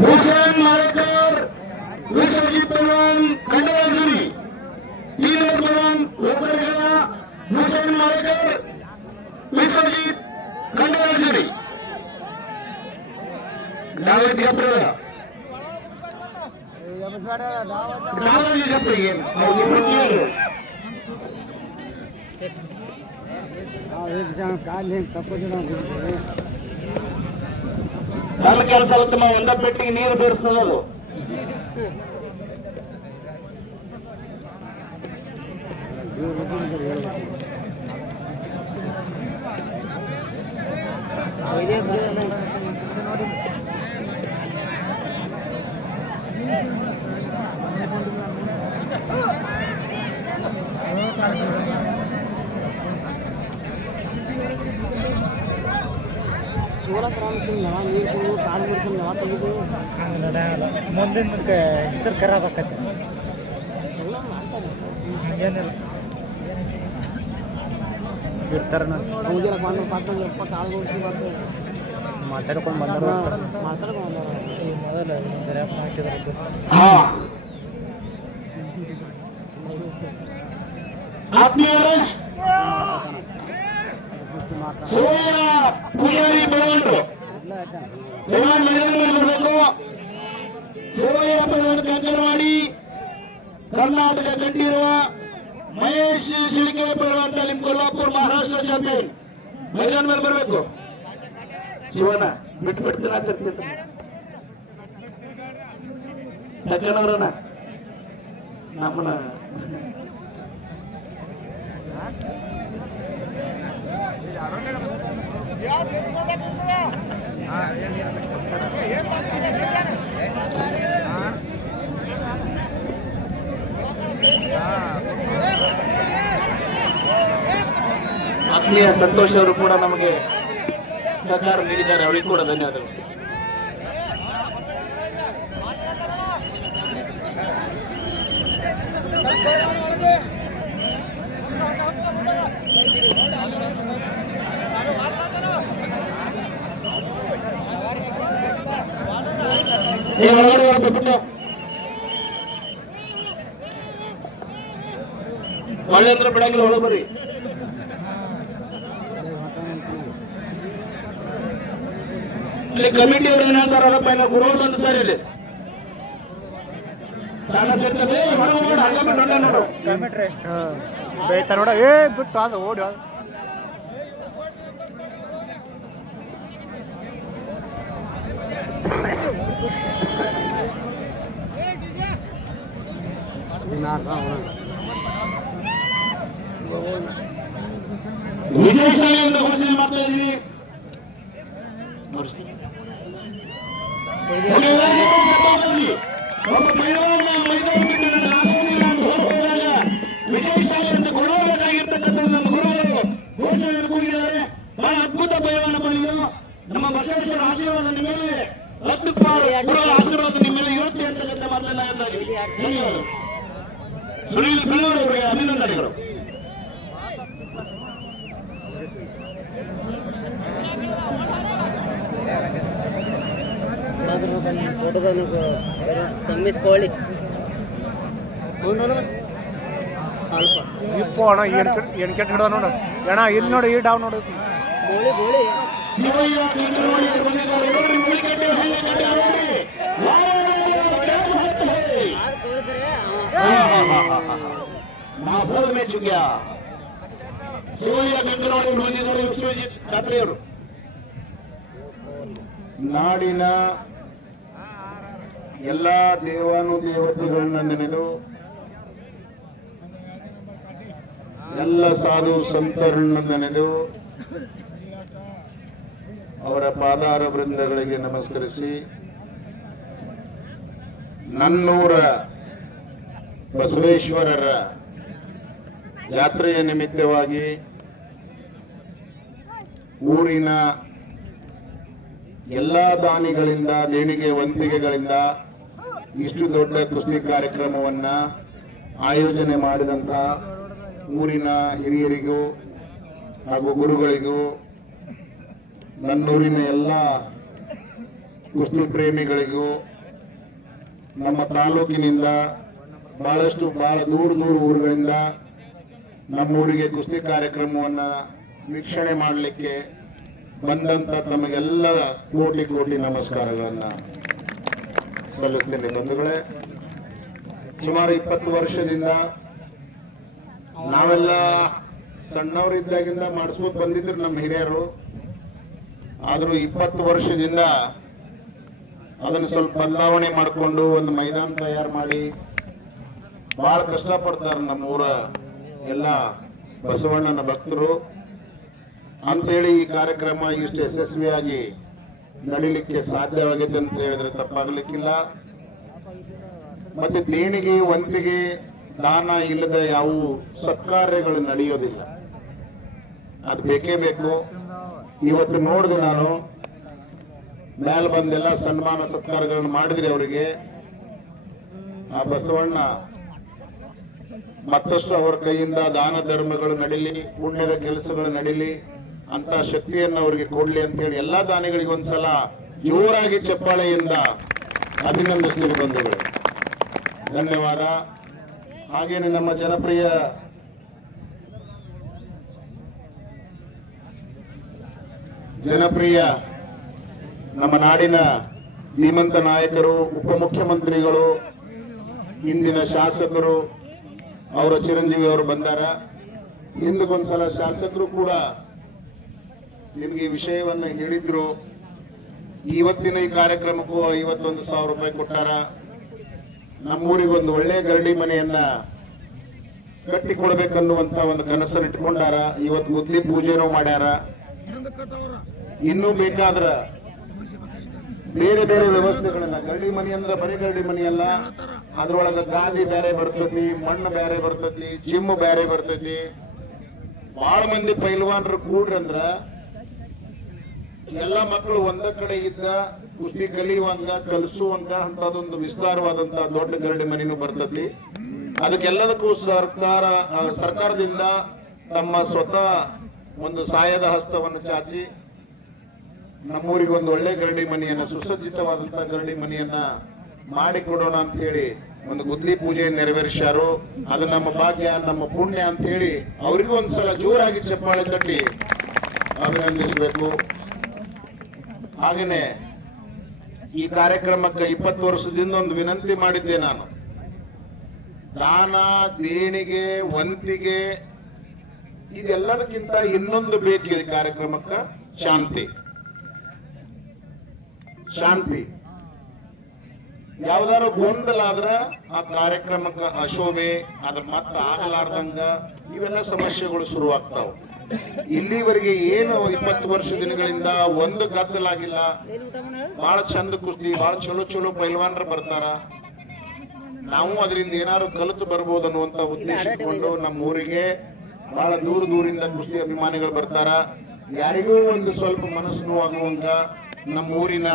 भूषण मारेकर विश्वजीत पहलवान खंडवाजुरी 3 नंबर पहलवान ओकरगला भूषण मारेकर विश्वजीत खंडवाजुरी डावत गप्पा डावत गप्पे ಸಣ್ಣ ಕೆಲಸ ಉತ್ತಮ ಒಂದ ಪೆಟ್ಟಿಗೆ ನೀರು ಬೇರಿಸ್ತದ ಅದು. ಮುಂದಿನ ಹೆಸರು ಖರಾಬ್ ಆಕತಿ ಏನಿಲ್ಲ ಇರ್ತಾರೆ ಮಾತಾಡ್ಕೊಂಡು ಬಂದರು ಮೊದಲು ಆತ್ಮೀಯರೇ ಪೂಜಾರಿ ಬೆಳವಣಿಗೆ ಮಾಡಬೇಕು. ಸೋಯ ಕಂಕಣವಾಡಿ ಕರ್ನಾಟಕ ಕಂಠೀರವ ಮಹೇಶ್ ಶಿರ್ಕೆ ಪೈಲ್ವಾನ್ ತಾಲೀಮ್ ಕೊಲ್ಹಾಪುರ್ ಮಹಾರಾಷ್ಟ್ರ ಚಾಂಪಿಯನ್ ಮೈದಾನ ಮೇಲೆ ಬರಬೇಕು. ಶಿವನ ಬಿಟ್ಟು ಬಿಡ್ತೀನಿ ಯಾಕಂದ್ರನ ನಮ್ಮನ್ನ ಆತ್ಮೀಯ ಸಂತೋಷ್ ಅವರು ಕೂಡ ನಮಗೆ ಸಹಕಾರ ನೀಡಿದ್ದಾರೆ. ಅವರಿಗೆ ಕೂಡ ಧನ್ಯವಾದಗಳು. ಒಳ್ಳೆ ಅಂದ್ರೆ ಬಿಡಂಗಿಲ್ಲ, ಒಳಗೆ ಬರ್ರಿ. ಇಲ್ಲಿ ಕಮಿಟಿ ಅವರು ಏನ್ ಹೇಳ್ತಾರಲ್ಲಪ್ಪ, ಇಲ್ಲ ಗುರುಗಳು ಬಂದು ಸರ್ ಇಲ್ಲಿ ಬೇಯ್ತಾರ ನೋಡ ಏ ಬಿಟ್ಟು ಅದು ಓಡಿ ವಿಜಯಶಾಲಿ ಅಂತ ಘೋಷಣೆ ಮಾಡ್ತಾ ಇದ್ದೀವಿ. ಒಬ್ಬ ಪೈಲ್ವಾನ ಮೈದಾನ ಬಿಟ್ಟು ಹೋದಾಗ ವಿಜಯಶಾಲಿ ಅಂತ ಕೊಡಬೇಕಾಗಿರ್ತಕ್ಕಂಥ ನಮ್ಮ ಗುರುಗಳು ನಮ್ಮ ಬಸವೇಶ್ವರ ಆಶೀರ್ವಾದ ನಿಮ್ಮ ಮೇಲೆ ಆಶೀರ್ವಾದ ನಿಮ್ಮ ಮೇಲೆ ಇರುತ್ತೆ ಅಂತಕ್ಕಂಥ ಮಾತನ್ನ ಹೇಳ್ತಾ ಇದ್ದೀವಿ. ಧನ್ಯವಾದ. ಸುನೀಲ್ ಬೆಳೂರು ಅವರಿಗೆ ಅಭಿನಂದನೆಗಳು. ಸಂಮಿಸ್ಕೊಳ್ಳಿ ಇಪ್ಪು ಅಣ್ಣ ಏನು ಕೆಟ್ಟ ಹಿಡ್ದ ನೋಡ ಅಣ್ಣ ಇಲ್ಲಿ ನೋಡಿ ಈ ಡಾವ್ ನೋಡು ಗೋಳಿ ಗೋಳಿ ಶಿವಯ್ಯ ಕಂಕನವಾಡಿ ಅವರು ಬಂದಿದ್ದಾರೆ. ನೋಡ್ರಿ, ಮೂಲಿಕಟ್ಟೆ, ಹಳ್ಳಿಕಟ್ಟೆ, ನೋಡ್ರಿ. ನಾ ಬೋಲ್ ಮೇ ಚುಕ್ ಗಯಾ. ಶಿವಯ್ಯ ಕಂಕನವಾಡಿ ಅವರು ಬಂದಿದ್ದಾರೆ. ವಿಶ್ವಜಿತ್ ಖಾತ್ರಿಯವರು. ನಾಡಿನ ಎಲ್ಲ ದೇವಾನುದೇವತೆಗಳನ್ನ ನೆನೆದು ಎಲ್ಲ ಸಾಧು ಸಂತರನ್ನು ನೆನೆದು ಅವರ ಪಾದಾರ ವೃಂದಗಳಿಗೆ ನಮಸ್ಕರಿಸಿ ನನ್ನೂರ ಬಸವೇಶ್ವರರ ಯಾತ್ರೆಯ ನಿಮಿತ್ತವಾಗಿ ಊರಿನ ಎಲ್ಲಾ ದಾನಿಗಳಿಂದ ದೇಣಿಗೆ ವಂತಿಗೆಗಳಿಂದ ಇಷ್ಟು ದೊಡ್ಡ ಕುಸ್ತಿ ಕಾರ್ಯಕ್ರಮವನ್ನ ಆಯೋಜನೆ ಮಾಡಿದಂತ ಊರಿನ ಹಿರಿಯರಿಗೂ ಹಾಗೂ ಗುರುಗಳಿಗೂ ನನ್ನೂರಿನ ಎಲ್ಲ ಕುಸ್ತಿ ಪ್ರೇಮಿಗಳಿಗೂ ನಮ್ಮ ತಾಲೂಕಿನಿಂದ ಬಹಳ ದೂರ ಊರುಗಳಿಂದ ನಮ್ಮೂರಿಗೆ ಕುಸ್ತಿ ಕಾರ್ಯಕ್ರಮವನ್ನ ವೀಕ್ಷಣೆ ಮಾಡಲಿಕ್ಕೆ ಬಂದಂತ ತಮಗೆಲ್ಲ ಕೋಟಿ ಕೋಟಿ ನಮಸ್ಕಾರಗಳನ್ನ ಸಲ್ಲಿಸ್ತೇನೆ. ಬಂಧುಗಳೇ, ಸುಮಾರು 20 ವರ್ಷದಿಂದ ನಾವೆಲ್ಲ ಸಣ್ಣವರಿದ್ದಾಗಿಂದ ಮಾಡಿಸ್ಬೋದು ಬಂದಿದ್ರು ನಮ್ಮ ಹಿರಿಯರು. ಆದ್ರೂ 20 ವರ್ಷದಿಂದ ಅದನ್ನು ಸ್ವಲ್ಪ ಬದಲಾವಣೆ ಮಾಡಿಕೊಂಡು ಒಂದು ಮೈದಾನ ತಯಾರು ಮಾಡಿ ಬಹಳ ಕಷ್ಟಪಡ್ತಾರೆ ನಮ್ಮೂರ ಎಲ್ಲ ಬಸವಣ್ಣನ ಭಕ್ತರು. ಅಂತೇಳಿ ಈ ಕಾರ್ಯಕ್ರಮ ಇಷ್ಟು ಯಶಸ್ವಿಯಾಗಿ ನಡೀಲಿಕ್ಕೆ ಸಾಧ್ಯವಾಗಿದೆ ಅಂತ ಹೇಳಿದ್ರೆ ತಪ್ಪಾಗಲಿಕ್ಕಿಲ್ಲ. ಮತ್ತೆ ದೇಣಿಗೆ ವಂತಿಗೆ ದಾನ ಇಲ್ಲದ ಯಾವ ಸತ್ಕಾರ್ಯಗಳು ನಡೆಯೋದಿಲ್ಲ, ಅದು ಬೇಕೇ ಬೇಕು. ಇವತ್ತು ನೋಡಿದೆ ನಾನು ಮೇಲೆ ಬಂದೆಲ್ಲ ಸನ್ಮಾನ ಸತ್ಕಾರಗಳನ್ನು ಮಾಡಿದ್ರೆ ಅವರಿಗೆ ಆ ಬಸವಣ್ಣ ಮತ್ತಷ್ಟು ಅವರ ಕೈಯಿಂದ ದಾನ ಧರ್ಮಗಳು ನಡೀಲಿ, ಪುಣ್ಯದ ಕೆಲಸಗಳು ನಡೀಲಿ ಅಂತ ಶಕ್ತಿಯನ್ನು ಅವರಿಗೆ ಕೊಡ್ಲಿ ಅಂತ ಹೇಳಿ ಎಲ್ಲಾ ದಾನಿಗಳಿಗೆ ಒಂದ್ಸಲ ಜೋರಾಗಿ ಚಪ್ಪಾಳೆಯಿಂದ ಅಭಿನಂದಿಸ್ತೀನಿ ಬಂಧುಗಳು. ಧನ್ಯವಾದ. ಹಾಗೇನೆ ನಮ್ಮ ಜನಪ್ರಿಯ ನಮ್ಮ ನಾಡಿನ ಧೀಮಂತ ನಾಯಕರು, ಉಪಮುಖ್ಯಮಂತ್ರಿಗಳು, ಇಂದಿನ ಶಾಸಕರು, ಅವರ ಚಿರಂಜೀವಿ ಅವರು ಬಂದಾರ. ಹಿಂದಕ್ಕೊಂದ್ಸಲ ಶಾಸಕರು ಕೂಡ ನಿಮ್ಗೆ ಈ ವಿಷಯವನ್ನ ಹೇಳಿದ್ರು. ಇವತ್ತಿನ ಈ ಕಾರ್ಯಕ್ರಮಕ್ಕೂ 51,000 ರೂಪಾಯಿ ಕೊಟ್ಟಾರ. ನಮ್ಮೂರಿಗೊಂದು ಒಳ್ಳೆ ಗರಡಿ ಮನೆಯನ್ನ ಕಟ್ಟಿ ಕೊಡ್ಬೇಕನ್ನುವಂತ ಒಂದು ಕನಸನ್ನು ಇಟ್ಕೊಂಡಾರ. ಇವತ್ತು ಗುದ್ಲಿ ಪೂಜೆನೂ ಮಾಡ್ಯಾರ. ಇನ್ನೂ ಬೇಕಾದ್ರ ಬೇರೆ ಬೇರೆ ವ್ಯವಸ್ಥೆಗಳನ್ನ, ಗರಡಿ ಮನೆ ಅಂದ್ರೆ ಬರೀ ಗರಡಿ ಮನೆ ಅಲ್ಲ, ಅದ್ರೊಳಗ ಗಾದಿ ಬೇರೆ ಬರ್ತೈತಿ, ಮಣ್ಣು ಬೇರೆ ಬರ್ತೈತಿ, ಜಿಮ್ ಬೇರೆ ಬರ್ತೈತಿ. ಬಹಳ ಮಂದಿ ಪೈಲ್ವಾನ್ರು ಕೂಡ್ರಂದ್ರ ಎಲ್ಲ ಮಕ್ಕಳು ಒಂದ ಕಡೆ ಇದ್ದ ಕುಸ್ತಿ ಕಲಿಯುವಂತ ಕಲಿಸುವಂತ ಅಂತದೊಂದು ವಿಸ್ತಾರವಾದಂತ ದೊಡ್ಡ ಗರಡಿ ಮನೆನೂ ಬರ್ತೈತಿ. ಅದಕ್ಕೆಲ್ಲದಕ್ಕೂ ಸರ್ಕಾರದಿಂದ ತಮ್ಮ ಸ್ವತಃ ಒಂದು ಸಹಾಯದ ಹಸ್ತವನ್ನು ಚಾಚಿ ನಮ್ಮೂರಿಗೊಂದು ಒಳ್ಳೆ ಗರಡಿ ಮನೆಯನ್ನ, ಸುಸಜ್ಜಿತವಾದಂತ ಗರಡಿ ಮನೆಯನ್ನ ಮಾಡಿಕೊಡೋಣ ಅಂತ ಹೇಳಿ ಒಂದು ಗುದ್ಲಿ ಪೂಜೆ ನೆರವೇರಿಸ್ಯಾರು. ಅದು ನಮ್ಮ ಭಾಗ್ಯ, ನಮ್ಮ ಪುಣ್ಯ ಅಂತ ಹೇಳಿ ಅವರಿಗೂ ಒಂದ್ಸಲ ಜೋರಾಗಿ ಚಪ್ಪಾಳೆ ತಟ್ಟಿ ಅಭಿನಂದಿಸಬೇಕು. ಹಾಗೇನೆ ಈ ಕಾರ್ಯಕ್ರಮಕ್ಕೆ 20 ವರ್ಷದಿಂದ ಒಂದು ವಿನಂತಿ ಮಾಡಿದ್ದೆ ನಾನು. ದಾನ, ದೇಣಿಗೆ, ವಂತಿಗೆ ಇದೆಲ್ಲದಕ್ಕಿಂತ ಇನ್ನೊಂದು ಬೇಕು ಈ ಕಾರ್ಯಕ್ರಮಕ್ಕೆ, ಶಾಂತಿ. ಯಾವ್ದಾರು ಗೊಂದಲ ಆದ್ರ ಆ ಕಾರ್ಯಕ್ರಮಕ್ಕೆ ಅಶೋಭೆ, ಅದ್ರ ಮತ್ತೆ ಆಗಲಾರ್ದಂಗ ಇವೆಲ್ಲ ಸಮಸ್ಯೆಗಳು ಶುರುವಾಗ್ತಾವ. ಇಲ್ಲಿವರೆಗೆ ಏನು 20 ವರ್ಷ ದಿನಗಳಿಂದ ಒಂದು ಗದ್ದಲಾಗಿಲ್ಲ. ಬಹಳ ಚಂದ ಕುಸ್ತಿ, ಬಹಳ ಚಲೋ ಪೈಲ್ವಾನ್ರು ಬರ್ತಾರ. ನಾವು ಅದರಿಂದ ಏನಾದ್ರು ಕಲಿತು ಬರ್ಬೋದು ಅನ್ನುವಂತ ಉದ್ದೇಶ ಇಟ್ಕೊಂಡು ನಮ್ಮ ಊರಿಗೆ ಬಹಳ ದೂರದಿಂದ ಕುಸ್ತಿ ಅಭಿಮಾನಿಗಳು ಬರ್ತಾರ. ಯಾರಿಗೂ ಒಂದು ಸ್ವಲ್ಪ ಮನಸ್ಸು ನೋವಾಗುವಂಗ ನಮ್ಮೂರಿನ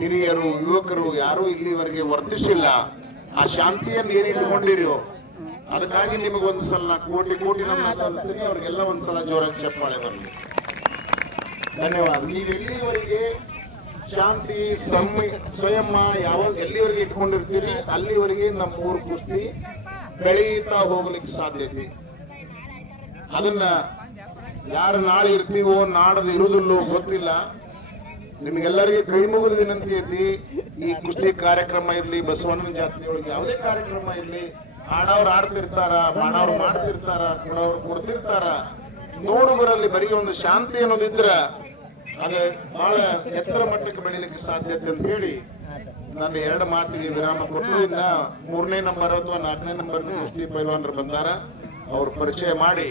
ಹಿರಿಯರು ಯುವಕರು ಯಾರೂ ಇಲ್ಲಿವರೆಗೆ ವರ್ತಿಸಿಲ್ಲ. ಆ ಶಾಂತಿಯನ್ನು ಏನು ಇಟ್ಕೊಂಡಿರೋ ಅದಕ್ಕಾಗಿ ನಿಮಗೊಂದ್ಸಲ ನಾ ಕೋಟಿ ಕೋಟಿ ನಮ್ಮ ಸಲ್ಲಿಸ್ತೀನಿ. ಅವ್ರಿಗೆಲ್ಲ ಒಂದ್ಸಲ ಜೋರಾಗಿ ಚಪ್ಪಾಳೆ ಬರಲಿ. ಧನ್ಯವಾದ. ನೀವು ಎಲ್ಲಿವರೆಗೆ ಶಾಂತಿ ಸ್ವಯಂ ಯಾವಾಗ ಎಲ್ಲಿವರೆಗೆ ಇಟ್ಕೊಂಡಿರ್ತೀರಿ ಅಲ್ಲಿವರೆಗೆ ನಮ್ಮ ಊರು ಕುಸ್ತಿ ಬೆಳೀತಾ ಹೋಗ್ಲಿಕ್ಕೆ ಸಾಧ್ಯತೆ. ಅದನ್ನ ಯಾರು ನಾಳೆ ಇರ್ತೀವೋ ನಾಡದು ಇರುವುದಿಲ್ಲೋ ಗೊತ್ತಿಲ್ಲ. ನಿಮ್ಗೆಲ್ಲರಿಗೆ ಕೈ ಮುಗಿದ ವಿನಂತಿ ಐತಿ, ಈ ಕುಸ್ತಿ ಕಾರ್ಯಕ್ರಮ ಇರ್ಲಿ, ಬಸವಣ್ಣನ ಜಾತ್ರೆಯೊಳಗೆ ಯಾವುದೇ ಕಾರ್ಯಕ್ರಮ ಇರ್ಲಿ, ಆಡವ್ರು ಆಡ್ತಿರ್ತಾರ, ಮಾಡವ್ರು ಮಾಡ್ತಿರ್ತಾರ, ಕೊಡವ್ರು ಕೊಡ್ತಿರ್ತಾರ. ನೋಡುಗರಲ್ಲಿ ಬರೀ ಒಂದು ಶಾಂತಿ ಅನ್ನೋದಿದ್ರ ಅದು ಬಹಳ ಎತ್ತರ ಮಟ್ಟಕ್ಕೆ ಬೆಳೀಲಿಕ್ಕೆ ಸಾಧ್ಯತೆ ಅಂತ ಹೇಳಿ ನಾನು 2 ಮಾತಿಗೆ ವಿರಾಮ ಕೊಟ್ಟು ಇನ್ನ 3ನೇ ನಂಬರ್ ಅಥವಾ 4ನೇ ನಂಬರ್ ಕುಸ್ತಿ ಪೈಲ್ವಾನರು ಬಂದಾರ. ಅವ್ರ ಪರಿಚಯ ಮಾಡಿ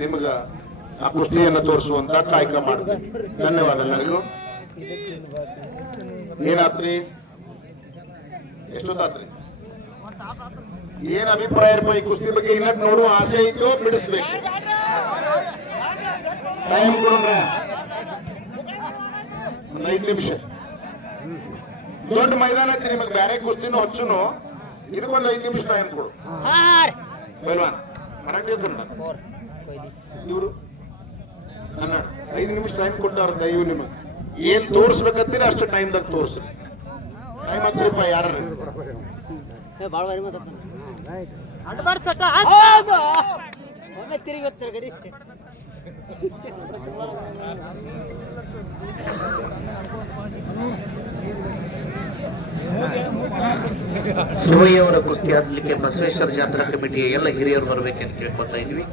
ನಿಮ್ಗ ಆ ಕುಸ್ತಿಯನ್ನು ತೋರಿಸುವಂತ ಕಾಯಕ ಮಾಡ್ತೀನಿ. ಧನ್ಯವಾದ ಎಲ್ಲರಿಗೂ. ಏನಾತ್ರಿ? ಎಷ್ಟೊತ್ತಾತ್ರಿ? ಏನ್ ಅಭಿಪ್ರಾಯ ಇರಪ್ಪ ಈ ಕುಸ್ತಿ ಬಗ್ಗೆ? ಇನ್ನಟ್ ನೋಡುವ ಆಸೆ ಇತ್ತು, ಬಿಡಿಸ್ಬೇಕು. ಟೈಮ್ ಕೊಡೋಣ, ಒಂದು 5 ನಿಮಿಷ. ದೊಡ್ಡ ಮೈದಾನಕ್ಕೆ ನಿಮಗೆ ಬೇರೆ ಕುಸ್ತಿನೂ ಹಚ್ಚುನು, ಇದಕ್ಕೊಂದು 5 ನಿಮಿಷ ಟೈಮ್ ಕೊಡು. ಪೈಲ್ವಾನ್ ಮರಾಠಿ ಇವರು ನನ್ನ 5 ನಿಮಿಷ ಟೈಮ್ ಕೊಟ್ಟಾರ. ದಯವು ನಿಮಗೆ ಏನ್ ತೋರಿಸ್ಬೇಕಂತೀರಿ ಅಷ್ಟು ಟೈಮ್ದಾಗ ತೋರಿಸ್ರಿ. ಟೈಮ್ ಹಚ್ಚಿರಪ್ಪ ಯಾರ ತಿರುಗಿ ಹೋಗ್ತಾರೆ ಗಡಿ. ಶಿವಯ್ಯವರ ಕುಸ್ತಿ ಹಚ್ಚಲಿಕ್ಕೆ ಬಸವೇಶ್ವರ ಜಾತ್ರಾ ಕಮಿಟಿಯ ಎಲ್ಲ ಹಿರಿಯರು ಬರ್ಬೇಕಂತ ಕೇಳ್ಕೊತಾ ಇದ್ವಿ.